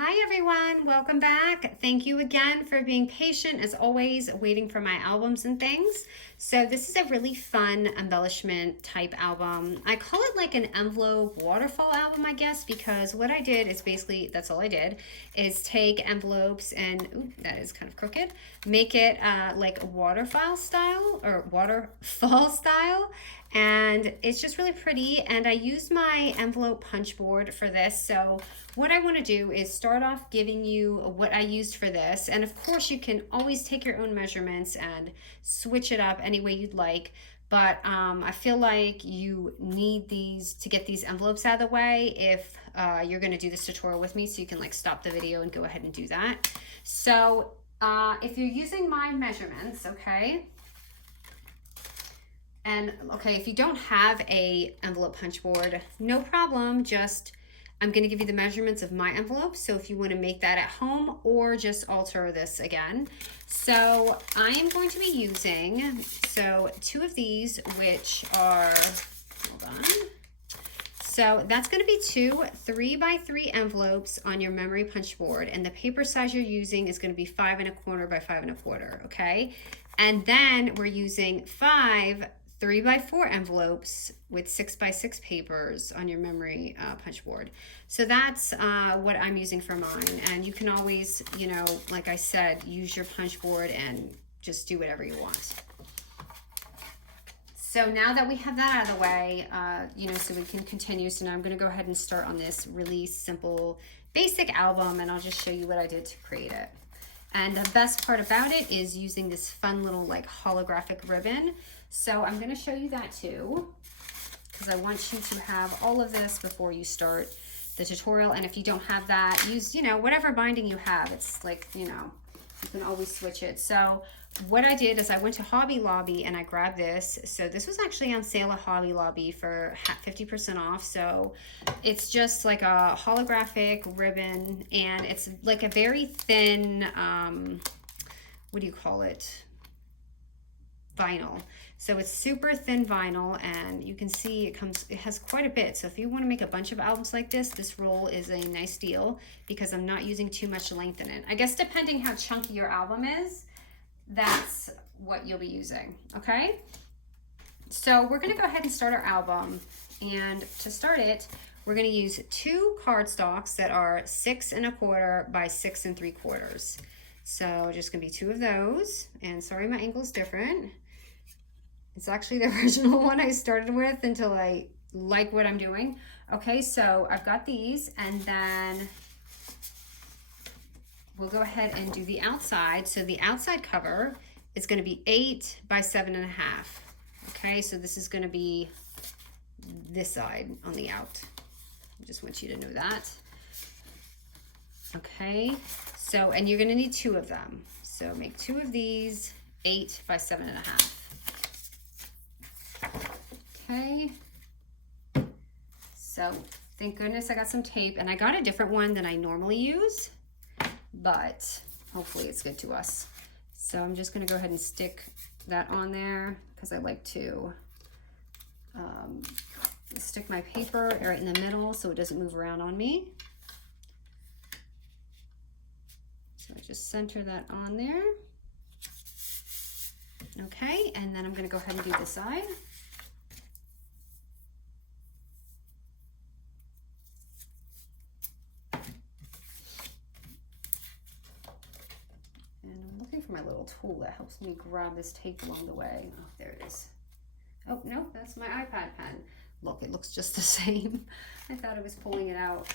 Hi everyone, welcome back. Thank you again for being patient as always, waiting for my albums and things. So this is a really fun embellishment type album. I call it like an envelope waterfall album, I guess, because what I did is basically, that's all I did, is take envelopes and, ooh, that is kind of crooked, make it like a waterfall style and it's just really pretty. And I used my envelope punch board for this. So what I want to do is start off giving you what I used for this. And of course you can always take your own measurements and switch it up any way you'd like. But I feel like you need these to get these envelopes out of the way if you're going to do this tutorial with me, so you can like stop the video and go ahead and do that. So if you're using my measurements, okay, and okay, if you don't have a envelope punch board, no problem, just I'm going to give you the measurements of my envelope. So if you want to make that at home or just alter this again. So I am going to be using, so 2 of these, which are, hold on. So that's going to be 2 3x3 envelopes on your memory punch board. And the paper size you're using is going to be 5 1/4 by 5 1/4. Okay. And then we're using 5 3x4 envelopes with 6x6 papers on your memory punch board. So that's what I'm using for mine. And you can always, you know, like I said, use your punch board and just do whatever you want. So now that we have that out of the way, you know, so we can continue. So now I'm going to go ahead and start on this really simple, basic album, and I'll just show you what I did to create it. And the best part about it is using this fun little like holographic ribbon. So I'm going to show you that too, because I want you to have all of this before you start the tutorial. And if you don't have that, use, you know, whatever binding you have. It's like, you know, you can always switch it. So what I did is I went to Hobby Lobby and I grabbed this. So this was actually on sale at Hobby Lobby for 50% off. So it's just like a holographic ribbon, and it's like a very thin, what do you call it? Vinyl. So it's super thin vinyl, and you can see it has quite a bit. So if you want to make a bunch of albums like this roll is a nice deal because I'm not using too much length in it. I guess depending how chunky your album is, that's what you'll be using. Okay, so we're going to go ahead and start our album, and to start it we're going to use 2 cardstocks that are 6 1/4 by 6 3/4. So just going to be 2 of those, and sorry my angle is different. It's actually the original one I started with until I like what I'm doing. Okay, so I've got these, and then we'll go ahead and do the outside. So the outside cover is going to be 8 by 7 1/2. Okay, so this is going to be this side on the out. I just want you to know that. Okay, so, and you're going to need 2 of them. So make 2 of these, 8 by 7 1/2. Okay, so thank goodness I got some tape, and I got a different one than I normally use, but hopefully it's good to us. So I'm just going to go ahead and stick that on there because I like to stick my paper right in the middle so it doesn't move around on me. So I just center that on there. Okay, and then I'm going to go ahead and do this side. For my little tool that helps me grab this tape along the way. Oh, there it is. Oh, no, that's my iPad pen. Look, it looks just the same. I thought I was pulling it out.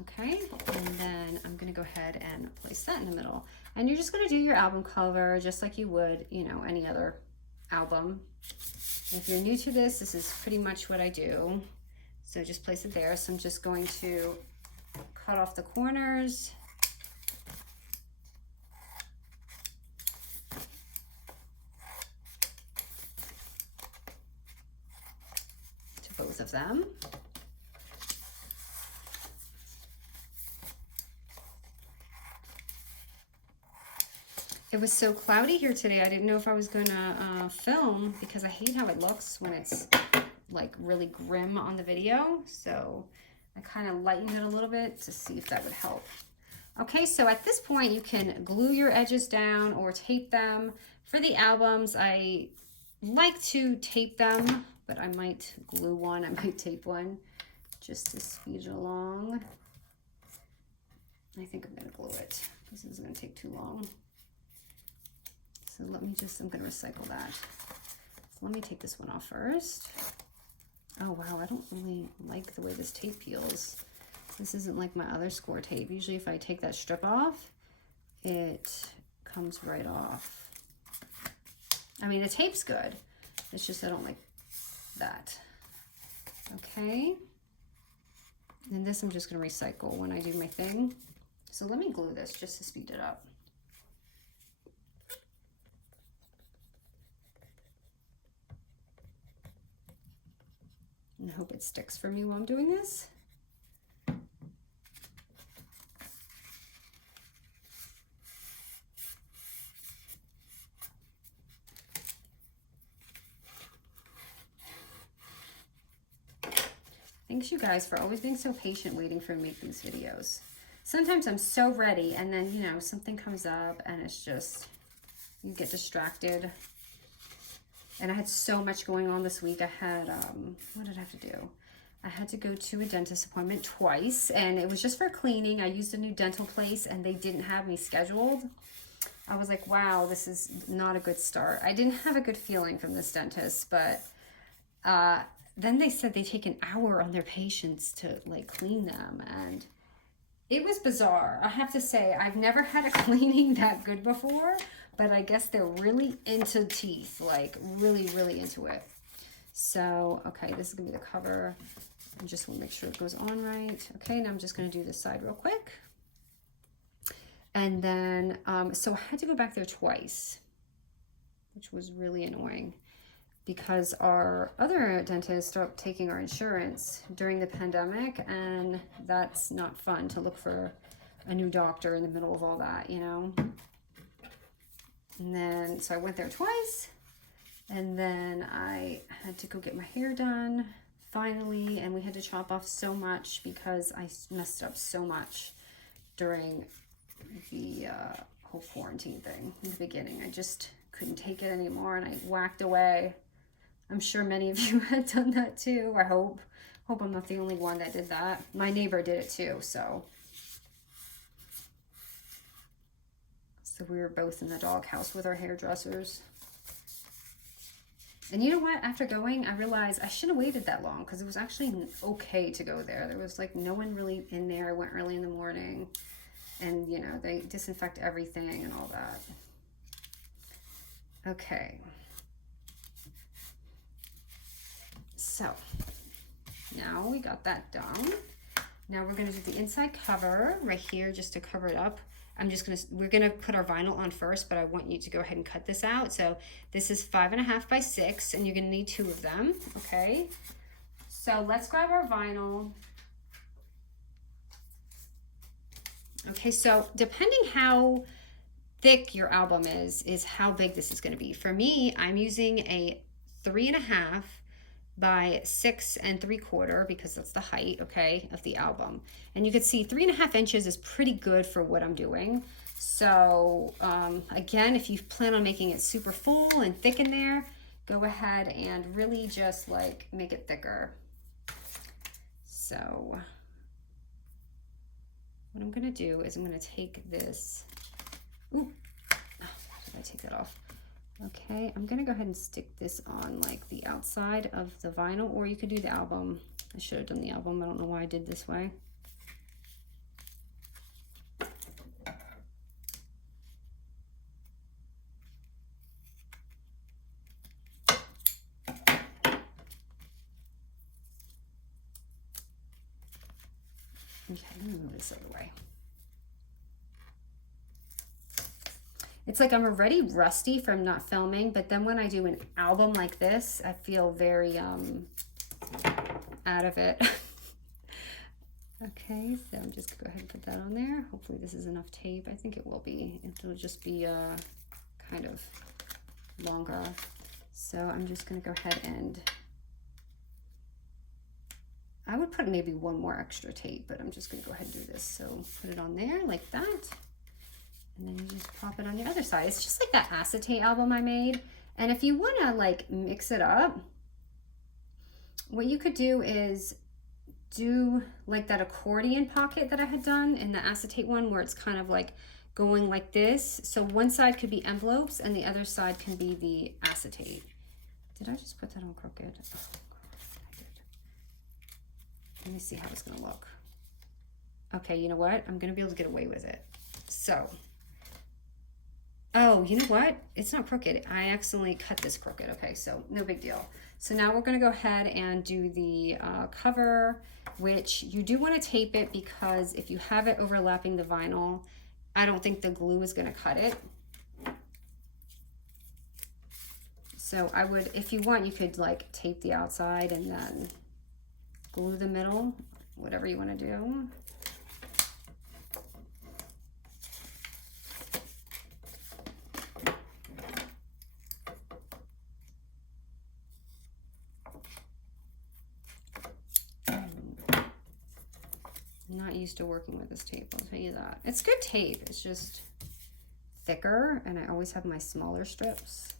Okay, and then I'm going to go ahead and place that in the middle. And you're just going to do your album cover just like you would, you know, any other album. If you're new to this, this is pretty much what I do. So just place it there. So I'm just going to cut off the corners. To both of them. It It was so cloudy here today. I didn't know if I was gonna film because I hate how it looks when it's like really grim on the video. So I kind of lightened it a little bit to see if that would help. Okay, so at this point you can glue your edges down or tape them. For the albums, I like to tape them, but I might glue one, I might tape one just to speed it along. I think I'm gonna glue it. This isn't gonna take too long. So let me just, I'm gonna recycle that. So let me take this one off first. Oh wow, I don't really like the way this tape peels. This isn't like my other score tape. Usually if I take that strip off, it comes right off. I mean, the tape's good. It's just I don't like that. Okay. And this I'm just gonna recycle when I do my thing. So let me glue this just to speed it up. And I hope it sticks for me while I'm doing this. Thanks you guys for always being so patient waiting for me to make these videos. Sometimes I'm so ready and then, you know, something comes up and it's just, you get distracted. And I had so much going on this week. I had, what did I have to do? I had to go to a dentist appointment twice and it was just for cleaning. I used a new dental place and they didn't have me scheduled. I was like, wow, this is not a good start. I didn't have a good feeling from this dentist, but then they said they take an hour on their patients to like clean them, and it was bizarre. I have to say, I've never had a cleaning that good before, but I guess they're really into teeth, like really, really into it. So, okay, this is gonna be the cover. I just wanna make sure it goes on right. Okay, now I'm just gonna do this side real quick. And then, so I had to go back there twice, which was really annoying because our other dentist stopped taking our insurance during the pandemic, and that's not fun to look for a new doctor in the middle of all that, you know? And then, so I went there twice, and then I had to go get my hair done finally, and we had to chop off so much because I messed up so much during the whole quarantine thing in the beginning. I just couldn't take it anymore and I whacked away. I'm sure many of you had done that too. I hope I'm not the only one that did that. My neighbor did it too, so we were both in the doghouse with our hairdressers. And you know what? After going, I realized I shouldn't have waited that long because it was actually okay to go there. There was like no one really in there. I went early in the morning and you know, they disinfect everything and all that. Okay. So now we got that done. Now we're gonna do the inside cover right here just to cover it up. We're gonna put our vinyl on first, but I want you to go ahead and cut this out. So this is 5.5 by 6, and you're gonna need 2 of them, okay? So let's grab our vinyl. Okay, so depending how thick your album is how big this is gonna be. For me, I'm using a 3.5 by 6 3/4 because that's the height, okay, of the album. And you can see 3.5 inches is pretty good for what I'm doing. So again, if you plan on making it super full and thick in there, go ahead and really just like make it thicker. So what I'm gonna do is I'm gonna take this, ooh, did I take that off? Okay, I'm gonna go ahead and stick this on like the outside of the vinyl, or you could do the album. I should have done the album. I don't know why I did this way. Okay, let me move this out of the way. It's like I'm already rusty from not filming, but then when I do an album like this, I feel very out of it. Okay, so I'm just gonna go ahead and put that on there. Hopefully this is enough tape. I think it will be. It'll just be kind of longer. So I'm just gonna go ahead and, I would put maybe one more extra tape, but I'm just gonna go ahead and do this. So put it on there like that. And then you just pop it on the other side. It's just like that acetate album I made. And if you wanna like mix it up, what you could do is do like that accordion pocket that I had done in the acetate one, where it's kind of like going like this. So one side could be envelopes and the other side can be the acetate. Did I just put that on crooked? Oh, I did. Let me see how it's gonna look. Okay, you know what? I'm gonna be able to get away with it. So, oh, you know what? It's not crooked. I accidentally cut this crooked. Okay, so no big deal. So now we're gonna go ahead and do the cover, which you do wanna tape it, because if you have it overlapping the vinyl, I don't think the glue is gonna cut it. So I would, if you want, you could like tape the outside and then glue the middle, whatever you wanna do. I'm not used to working with this tape, I'll tell you that. It's good tape, it's just thicker, and I always have my smaller strips.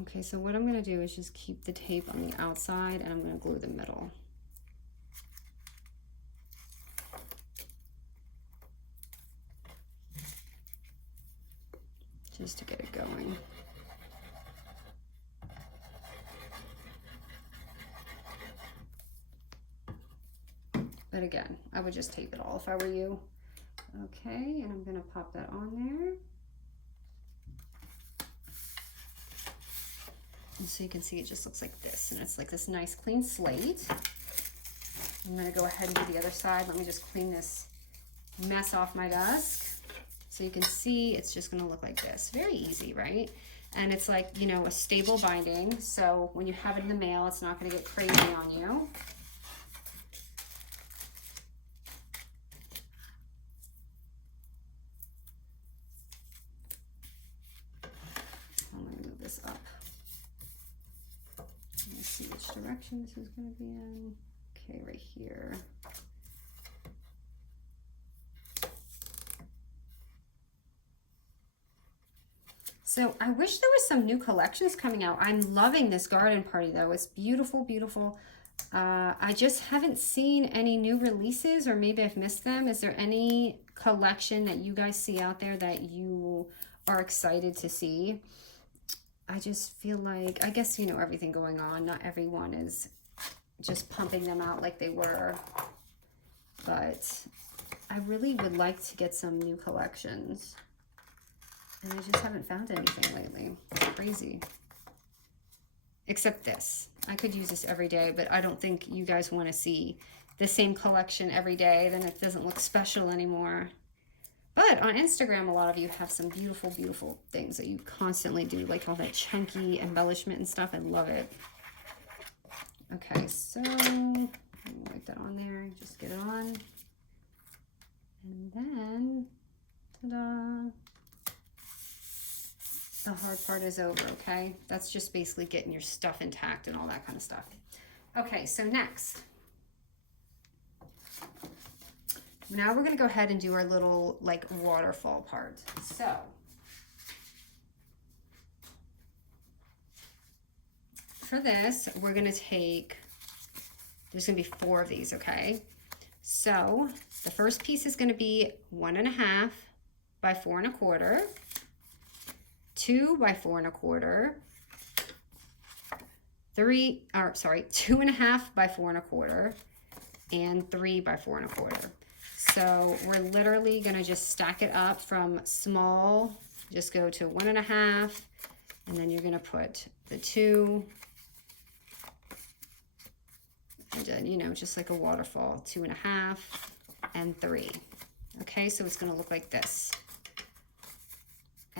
Okay, so what I'm gonna do is just keep the tape on the outside, and I'm gonna glue the middle. Just to get it going. But again, I would just tape it all if I were you. Okay, and I'm gonna pop that on there. And so you can see it just looks like this, and it's like this nice clean slate. I'm gonna go ahead and do the other side. Let me just clean this mess off my desk. So you can see it's just gonna look like this. Very easy, right? And it's like, you know, a stable binding. So when you have it in the mail, it's not gonna get crazy on you. I'm gonna move this up. Let me see which direction this is gonna be in. Okay, right here. So I wish there was some new collections coming out. I'm loving this garden party though. It's beautiful, beautiful. I just haven't seen any new releases, or maybe I've missed them. Is there any collection that you guys see out there that you are excited to see? I just feel like, I guess, you know, everything going on, not everyone is just pumping them out like they were, but I really would like to get some new collections. And I just haven't found anything lately. It's crazy. Except this. I could use this every day, but I don't think you guys want to see the same collection every day. Then it doesn't look special anymore. But on Instagram, a lot of you have some beautiful, beautiful things that you constantly do, like all that chunky embellishment and stuff. I love it. Okay, so wipe that on there. Just get it on. And then, ta-da. The hard part is over, okay? That's just basically getting your stuff intact and all that kind of stuff. Okay, so next. Now we're gonna go ahead and do our little like waterfall part. So, for this, we're gonna take, there's gonna be 4 of these, okay? So, the first piece is gonna be 1.5 by 4 1/4. 2 by 4 1/4, 2.5 by 4 1/4, and 3 by 4 1/4. So we're literally gonna just stack it up from small, just go to 1.5, and then you're gonna put the 2, and then, you know, just like a waterfall, 2.5 and 3. Okay, so it's gonna look like this.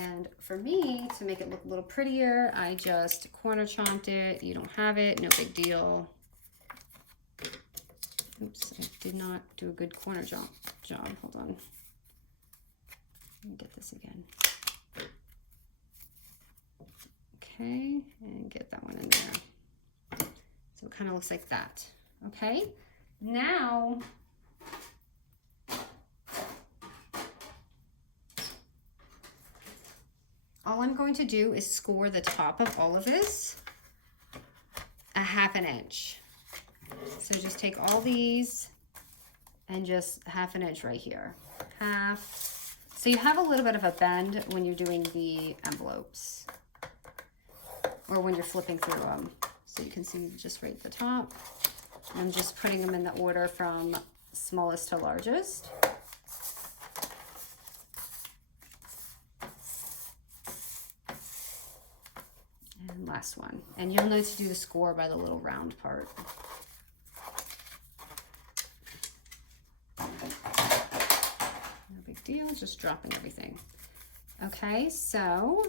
And for me, to make it look a little prettier, I just corner chomped it. You don't have it, no big deal. Oops, I did not do a good corner job. Hold on. Let me get this again. Okay, and get that one in there. So it kind of looks like that. Okay, now all I'm going to do is score the top of all of this a 1/2 inch. So just take all these and just 1/2 inch right here. Half. So you have a little bit of a bend when you're doing the envelopes or when you're flipping through them. So you can see just right at the top. I'm just putting them in the order from smallest to largest. And last one. And you'll know to do the score by the little round part. No big deal, just dropping everything. Okay, so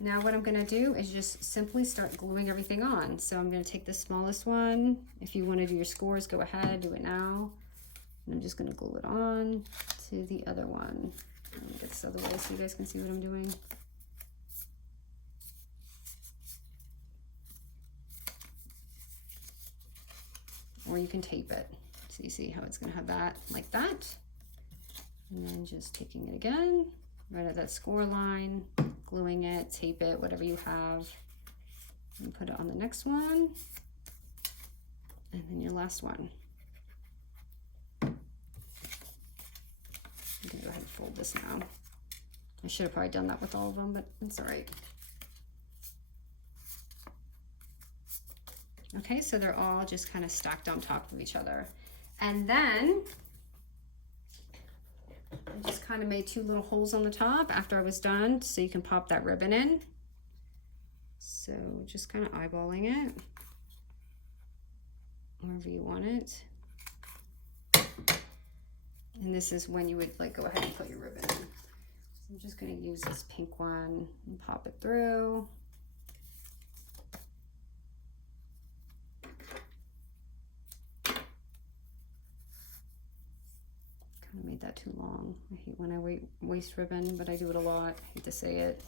now what I'm going to do is just simply start gluing everything on. So I'm going to take the smallest one. If you want to do your scores, go ahead, do it now. And I'm just going to glue it on to the other one. Let me get this other way so you guys can see what I'm doing. Or you can tape it. So you see how it's going to have that like that. And then just taking it again, right at that score line, gluing it, tape it, whatever you have, and put it on the next one. And then your last one. I'm going to go ahead and fold this now. I should have probably done that with all of them, but it's all right. Okay, so they're all just kind of stacked on top of each other. And then I just kind of made 2 little holes on the top after I was done so you can pop that ribbon in. So just kind of eyeballing it wherever you want it. And this is when you would like go ahead and put your ribbon in. So I'm just going to use this pink one and pop it through. I made that too long. I hate when I waste ribbon, but I do it a lot. I hate to say it.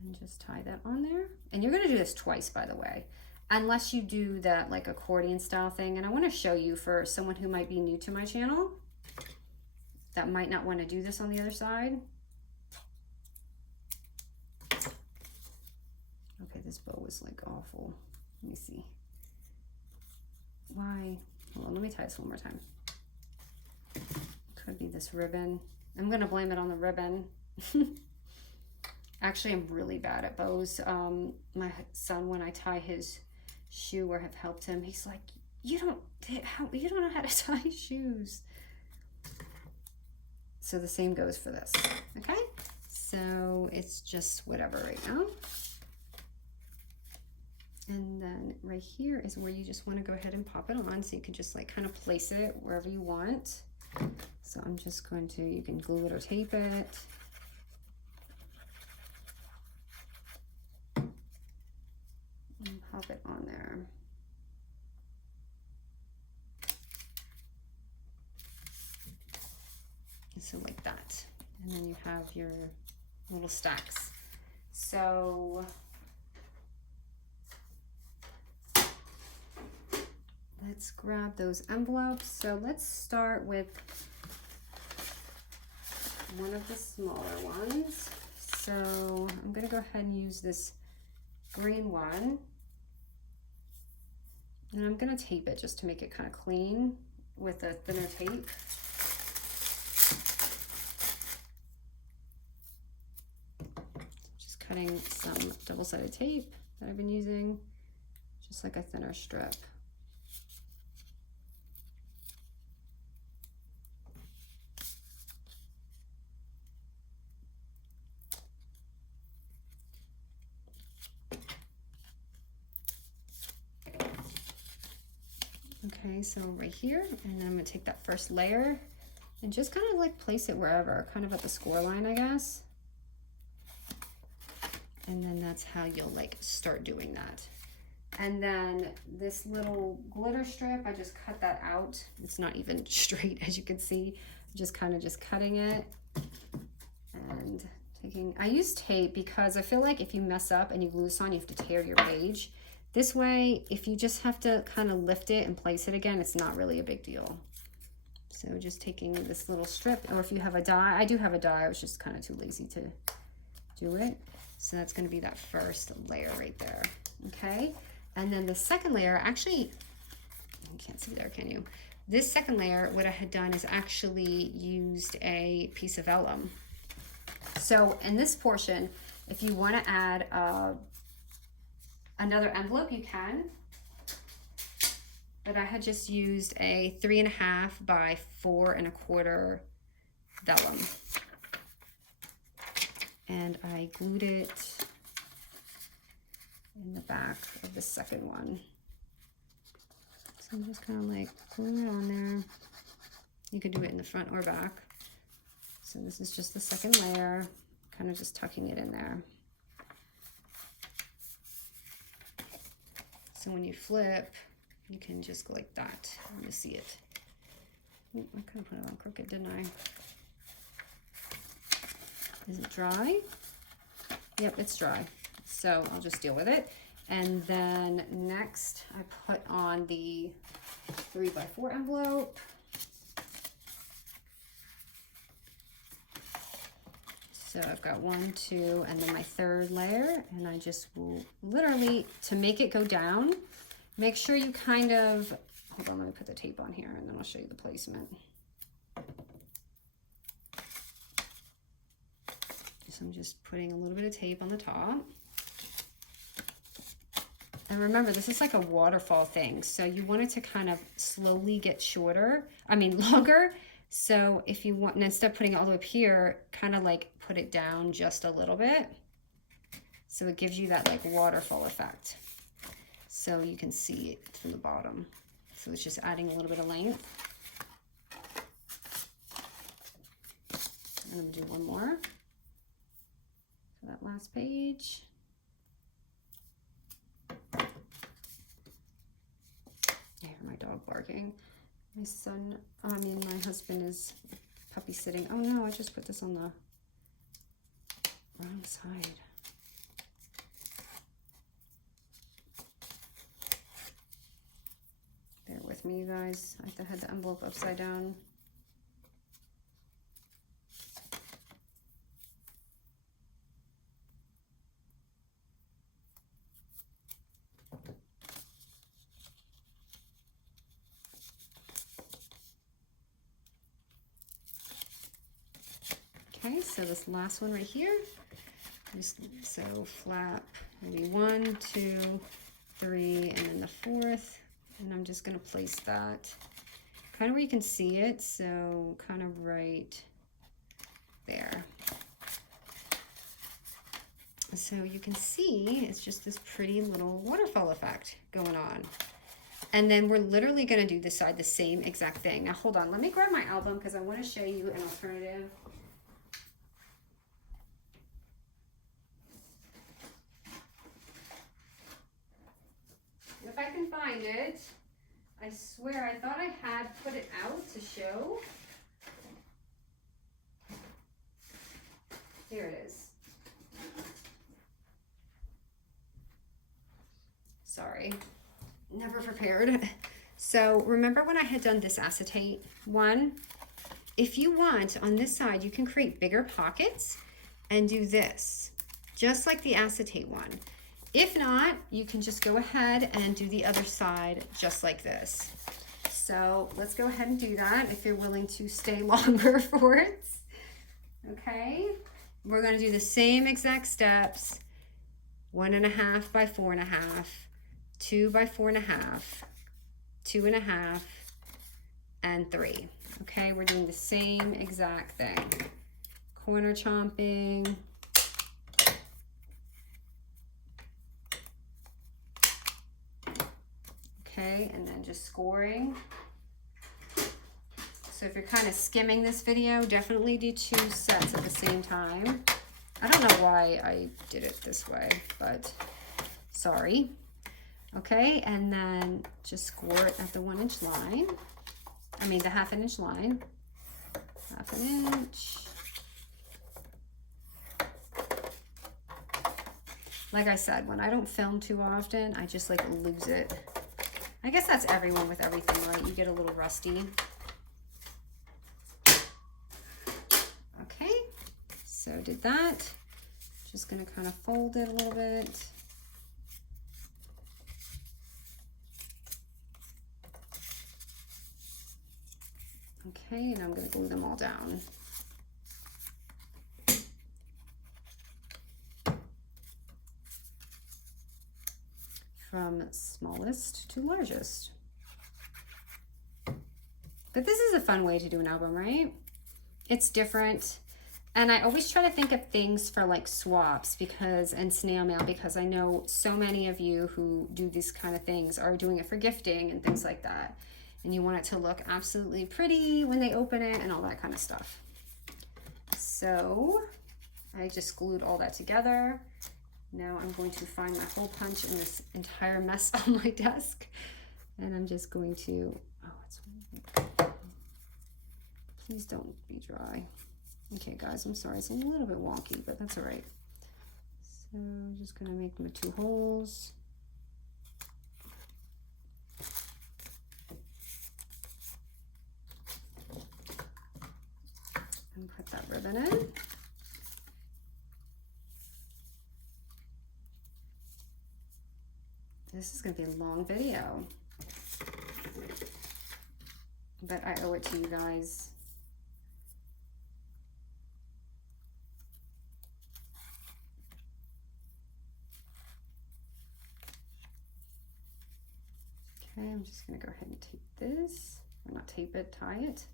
And just tie that on there. And you're going to do this twice, by the way, unless you do that like accordion style thing. And I want to show you for someone who might be new to my channel that might not want to do this on the other side. Okay, this bow is like awful. Let me see. Why? Hold on, let me tie this one more time. Could be this ribbon. I'm gonna blame it on the ribbon. Actually, I'm really bad at bows. My son, when I tie his shoe or have helped him, he's like, you don't know how to tie shoes. So the same goes for this, okay? So it's just whatever right now. And then right here is where you just want to go ahead and pop it on. So you can just like kind of place it wherever you want. So I'm just going to, you can glue it or tape it. And pop it on there. So like that. And then you have your little stacks. So let's grab those envelopes. So let's start with one of the smaller ones. So I'm gonna go ahead and use this green one. And I'm gonna tape it just to make it kind of clean with a thinner tape. Just cutting some double-sided tape that I've been using, just like a thinner strip. Okay, so right here, and then I'm gonna take that first layer And just kind of like place it wherever, kind of at the score line, I guess. And then that's how you'll like start doing that. And then this little glitter strip, I just cut that out. It's not even straight, as you can see. Just kind of just cutting it and taking, I use tape because I feel like if you mess up and you glue this on, you have to tear your page. This way, if you just have to kind of lift it and place it again, it's not really a big deal. So just taking this little strip, or if you have a die, I do have a die, I was just kind of too lazy to do it. So that's gonna be that first layer right there, okay? And then the second layer, actually, you can't see there, can you? This second layer, what I had done is actually used a piece of vellum. So in this portion, if you wanna add another envelope, you can. But I had just used a 3.5 by 4 1/4 vellum. And I glued it in the back of the second one. So I'm just kind of like gluing it on there. You could do it in the front or back. So this is just the second layer, kind of just tucking it in there. So when you flip, you can just go like that and you see it. Ooh, I kind of put it on crooked, didn't I? Is it dry? Yep, it's dry. So I'll just deal with it. And then next I put on the 3 by 4 envelope. So I've got 1, 2, and then my third layer, and I just will literally, to make it go down, make sure you kind of, hold on, let me put the tape on here and then I'll show you the placement. So I'm just putting a little bit of tape on the top. And remember, this is like a waterfall thing. So you want it to kind of slowly get longer. So if you want, and instead of putting it all the way up here, kind of like put it down just a little bit. So it gives you that like waterfall effect. So you can see it from the bottom. So it's just adding a little bit of length. I'm gonna do one more for that last page. I hear my dog barking. My husband is puppy sitting. Oh no, I just put this on the wrong side. Bear with me, you guys. I had the envelope upside down. Okay, so this last one right here, so flap maybe 1, 2, 3, and then the fourth, and I'm just gonna place that kind of where you can see it, so kind of right there. So you can see it's just this pretty little waterfall effect going on. And then we're literally gonna do this side the same exact thing. Now hold on, let me grab my album because I wanna show you an alternative. If I can find it, I swear I thought I had put it out to show. Here it is. Sorry, never prepared. So remember when I had done this acetate one? If you want, on this side, you can create bigger pockets and do this, just like the acetate one. If not, you can just go ahead and do the other side just like this. So let's go ahead and do that if you're willing to stay longer for it. Okay, we're gonna do the same exact steps. 1.5 by 4.5, 2 by 4.5, 2.5, and 3. Okay, we're doing the same exact thing. Corner chomping. Okay, and then just scoring. So if you're kind of skimming this video, definitely do 2 sets at the same time. I don't know why I did it this way, but sorry. Okay, and then just score it at the 1-inch line. I mean the 1/2 inch line. 1/2 inch. Like I said, when I don't film too often, I just like lose it. I guess that's everyone with everything, right? You get a little rusty. Okay, so did that. Just gonna kind of fold it a little bit. Okay, and I'm gonna glue them all down. From smallest to largest. But this is a fun way to do an album, right? It's different. And I always try to think of things for like swaps and snail mail, because I know so many of you who do these kind of things are doing it for gifting and things like that. And you want it to look absolutely pretty when they open it and all that kind of stuff. So I just glued all that together. Now I'm going to find my hole punch in this entire mess on my desk. And I'm just going to, please don't be dry. Okay guys, I'm sorry, it's a little bit wonky, but that's all right. So I'm just gonna make my 2 holes. And put that ribbon in. This is gonna be a long video, but I owe it to you guys. Okay, I'm just gonna go ahead and tape this, or not tape it, tie it.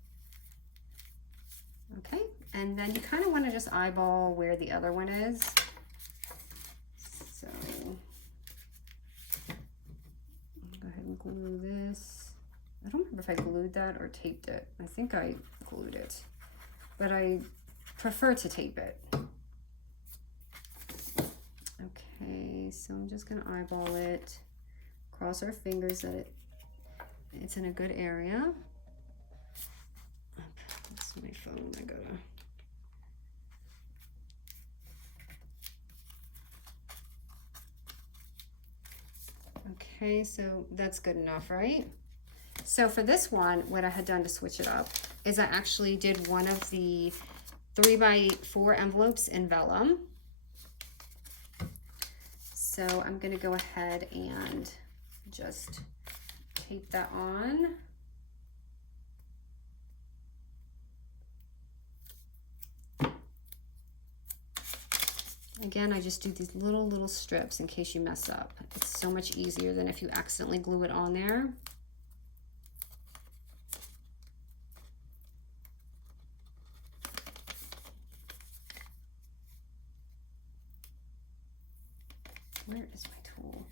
Okay, and then you kind of want to just eyeball where the other one is. So go ahead and glue this. I don't remember if I glued that or taped it. I think I glued it, but I prefer to tape it. Okay, so I'm just gonna eyeball it, cross our fingers that it's in a good area. That's my phone, I gotta. Okay, so that's good enough, right? So for this one, what I had done to switch it up is I actually did one of the 3x4 envelopes in vellum. So I'm gonna go ahead and just tape that on. Again, I just do these little strips in case you mess up. It's so much easier than if you accidentally glue it on there. Where is my tool?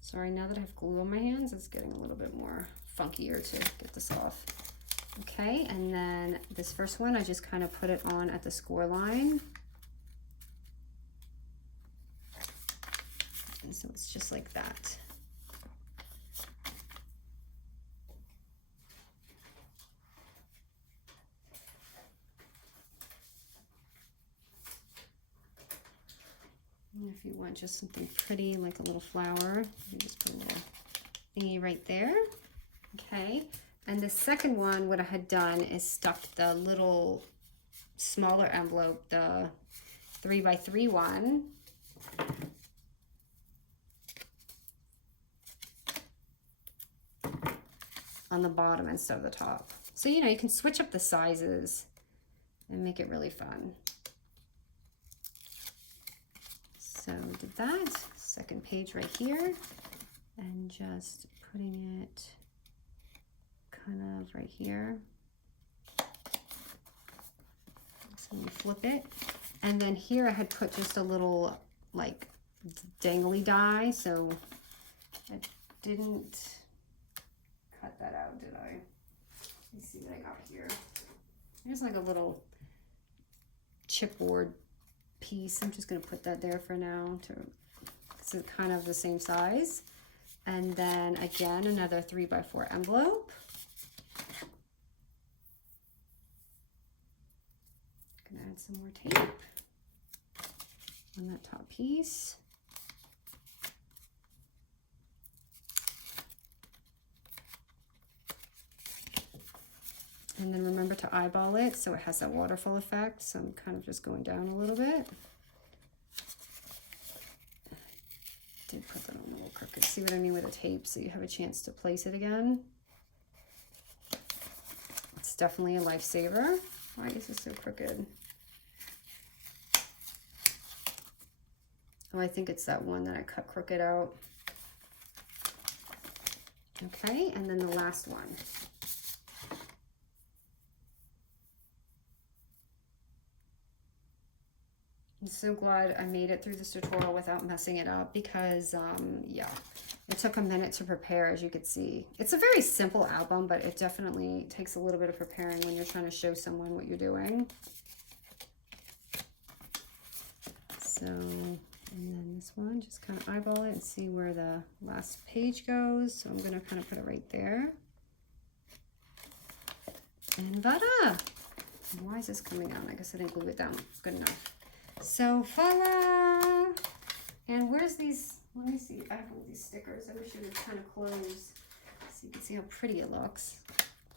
Sorry, now that I have glue on my hands, it's getting a little bit more funkier to get this off. Okay, and then this first one, I just kind of put it on at the score line. And so it's just like that. And if you want just something pretty, like a little flower, you just put a little thingy right there. Okay. And the second one, what I had done is stuffed the little smaller envelope, the 3x3 one. On the bottom instead of the top. So, you know, you can switch up the sizes and make it really fun. So we did that. Second page right here. And just putting it kind of right here. So we flip it. And then here I had put just a little like dangly die, so I didn't see what I got here. There's like a little chipboard piece. I'm just going to put that there for now. This is kind of the same size. And then again, another 3x4 envelope. Gonna add some more tape on that top piece. And then remember to eyeball it so it has that waterfall effect. So I'm kind of just going down a little bit. I did put that on a little crooked. See what I mean with the tape so you have a chance to place it again. It's definitely a lifesaver. Why is this so crooked? Oh, I think it's that one that I cut crooked out. Okay, and then the last one. I'm so glad I made it through this tutorial without messing it up because, yeah, it took a minute to prepare, as you could see. It's a very simple album, but it definitely takes a little bit of preparing when you're trying to show someone what you're doing. So, and then this one, just kind of eyeball it and see where the last page goes. So I'm going to kind of put it right there. And voila! Why is this coming down? I guess I didn't glue it down. Good enough. So voila! And where's these? Let me see. I have all these stickers. I wish it would kind of close so you can see how pretty it looks.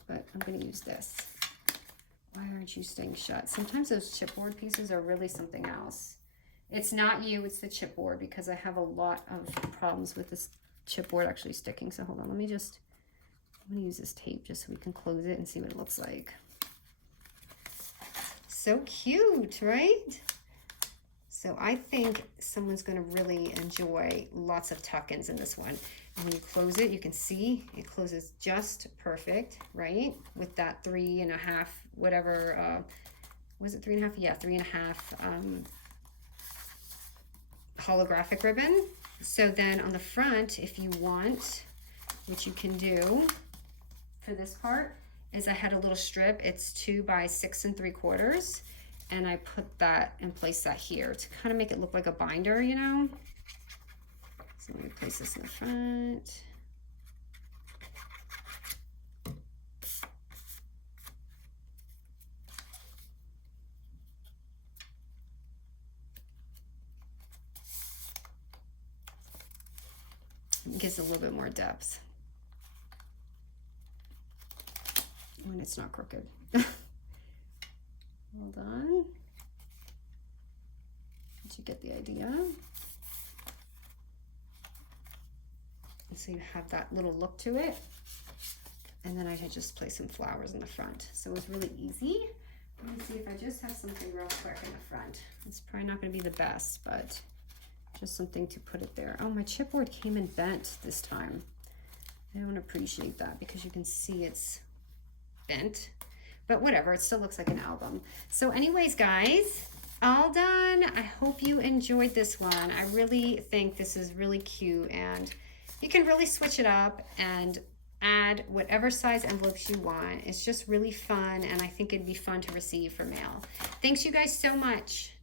But I'm going to use this. Why aren't you staying shut? Sometimes those chipboard pieces are really something else. It's not you, it's the chipboard, because I have a lot of problems with this chipboard actually sticking. So hold on, I'm going to use this tape just so we can close it and see what it looks like. So cute, right? So I think someone's going to really enjoy lots of tuck-ins in this one. And when you close it, you can see it closes just perfect, right? With that 3.5, whatever, was it 3.5? Yeah, 3.5 holographic ribbon. So then on the front, if you want, what you can do for this part is I had a little strip. It's 2 by 6 3/4. And I put that and place that here to kind of make it look like a binder, you know? So let me place this in the front. It gives a little bit more depth when it's not crooked. Hold on. Did you get the idea? And so you have that little look to it. And then I had just placed some flowers in the front. So it was really easy. Let me see if I just have something real quick in the front. It's probably not going to be the best, but just something to put it there. Oh, my chipboard came in bent this time. I don't appreciate that because you can see it's bent. But whatever, it still looks like an album. So anyways, guys, all done. I hope you enjoyed this one. I really think this is really cute, and you can really switch it up and add whatever size envelopes you want. It's just really fun, and I think it'd be fun to receive for mail. Thanks you guys so much.